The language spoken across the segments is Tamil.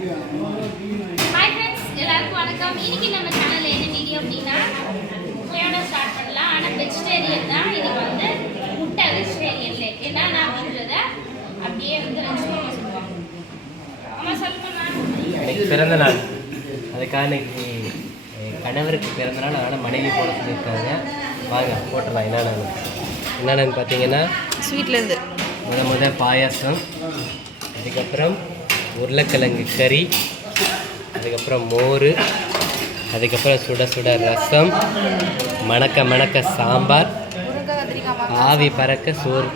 ஹாய் ஃப்ரெண்ட்ஸ் எல்லாருக்கும் வணக்கம். இன்னைக்கு நம்ம சேனல்ல என்ன வீடியோ அப்படின்னா முட்டையோட ஸ்டார்ட் பண்ணலாம். ஆனால் வெஜிடேரியன் தான். இன்னைக்கு வந்து முட்டை வெஜிடேரியன்ல என்னென்ன அப்படின்றத அப்படியே வந்து லட்சுமி சொல்லுவாங்க அம்மா சொல்லுங்கம்மா இன்னைக்கு பிறந்த நாள். அதுக்காக இன்னைக்கு கணவருக்கு பிறந்த நாள். அதனால் மனைவி போட சொல்லியிருக்காங்க. வாங்க போட்டலாம் என்னென்னு என்னென்னு பார்த்தீங்கன்னா ஸ்வீட்லேருந்து முத முத பாயாசம் அதுக்கப்புறம் உருளைக்கிழங்கு கறி அதுக்கப்புறம் மோர் அதுக்கப்புறம் சுட சுட ரசம் மணக்க மணக்க சாம்பார் ஆவி பறக்க சோறு.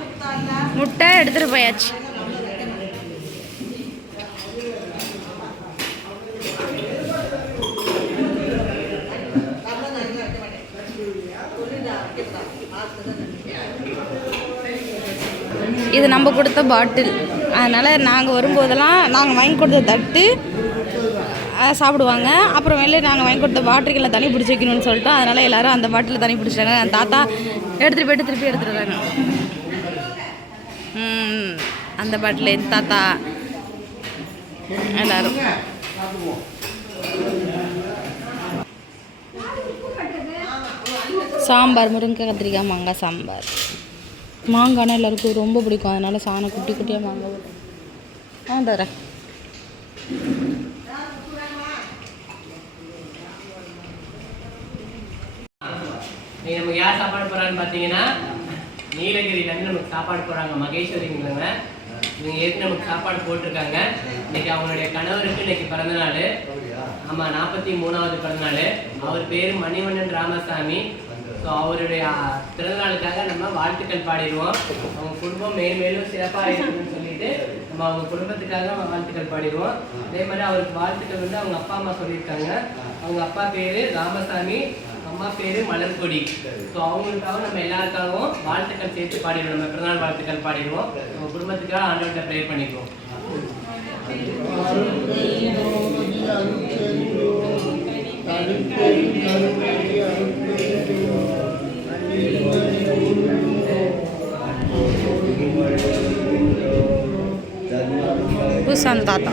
முட்டை எடுத்துகிட்டு போயாச்சு. இது நம்ம கொடுத்த பாட்டில். அதனால் நாங்கள் வரும்போதெல்லாம் நாங்கள் வாங்கி கொடுத்த தட்டு சாப்பிடுவாங்க. அப்புறம் வெளியே நாங்கள் வாங்கி கொடுத்த பாட்டிலில் தண்ணி பிடிச்சி வைக்கணும்னு சொல்லிட்டு அதனால் எல்லோரும் அந்த பாட்டிலில் தண்ணி பிடிச்சிட்டாங்க. அந்த தாத்தா எடுத்துகிட்டு போயிட்டு திருப்பி எடுத்துகிட்டு வராங்க. அந்த பாட்டில் என் தாத்தா. எல்லோரும். சாம்பார் முருங்கை கத்திரிக்காய் மாங்காய் சாம்பார். மாங்காய்னா எல்லாருக்கும் ரொம்ப பிடிக்கும். அதனால சாணம் குட்டி குட்டியாக மாங்காய் போட்டு. ஆ தரேன் நீங்க நமக்கு யார் சாப்பாடு போறான்னு பார்த்தீங்கன்னா நீலகிரிலேருந்து நமக்கு சாப்பாடு போறாங்க மகேஸ்வரிங்கிறவங்க. இவங்க ஏற்கனவே நமக்கு சாப்பாடு போட்டிருக்காங்க. இன்னைக்கு அவங்களுடைய கணவருக்கு இன்னைக்கு பிறந்த நாள் ஆமா நாற்பத்தி மூணாவது பிறந்த நாள் அவர் பேர் மணிவண்ணன் ராமசாமி. ஸோ அவருடைய பிறந்தநாளுக்காக பிறந்த நாளுக்காக நம்ம வாழ்த்துக்கள் பாடிடுவோம். அவங்க குடும்பம் மேலும் மேலும் சிறப்பாக இருக்கணும்னு சொல்லிட்டு நம்ம அவங்க குடும்பத்துக்காக நம்ம வாழ்த்துக்கள் பாடிடுவோம். அதே மாதிரி அவருக்கு வாழ்த்துக்கள் வந்து அவங்க அப்பா அம்மா சொல்லியிருக்காங்க. அவங்க அப்பா பேர் ராமசாமி அம்மா பேர் மலர்கொடி. ஸோ அவங்களுக்காக நம்ம எல்லாருக்காகவும் வாழ்த்துக்கள் சேர்த்து பாடிடுவோம். நம்ம பிறந்தநாள் வாழ்த்துக்கள் பாடிடுவோம். நம்ம குடும்பத்துக்காக ஆண்டவர்கிட்ட ப்ரே பண்ணிக்குவோம். Thank you. தாத்தா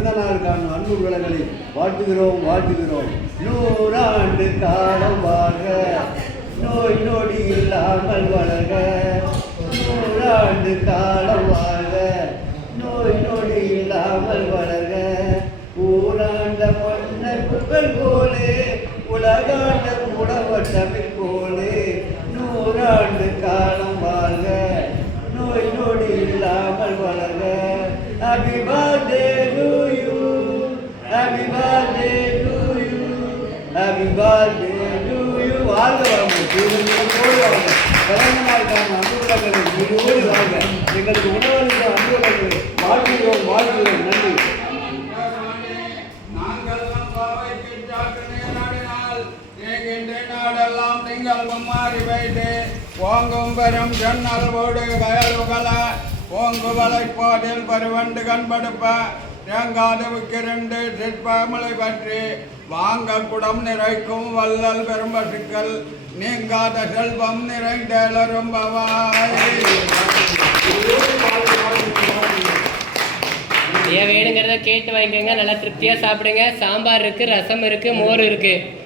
வாழணும் பிறந்த காணும் அன்பு உள்ளங்களை வாழ்த்துகிறோம் வாழ்த்துகிறோம். நூறாண்டு காலம் வாழ்க. நோய் நொடி இல்லாமல் வளர்க நூறாண்டு காலம் வாழ்க. நோய் நொடி இல்லாமல் வளர்க ஊராண்ட மன்னர் புகழ் போலே உலகாண்ட உணவர் தமிழ் போலே நூறாண்டு காலம் வாழ்க. நோய் நொடி இல்லாமல் வளர்க happy happy birthday to you வாழ்க. வாங்க எங்களுக்கு உணவளித்த நன்றி. நாடெல்லாம் திங்கள் மாறி வைத்து ஓங்கும் பெரும் ஜன்னல் ஓடு வயலுகள ஓங்கு வலை பாடில் பருவண்டு கண்படுப்ப. தேங்காதவுக்கு ரெண்டு சிற்பமலை பற்றி வாங்க குடம் நிறைக்கும் வள்ளல் பெரும்பசுக்கள் நீங்காத செல்வம் நிறைந்தேளரும் ஏன் வேணுங்கிறத கேட்டு வாங்கிக்கோங்க. நல்லா திருப்தியாக சாப்பிடுங்க. சாம்பார் இருக்குது ரசம் இருக்குது மோர் இருக்குது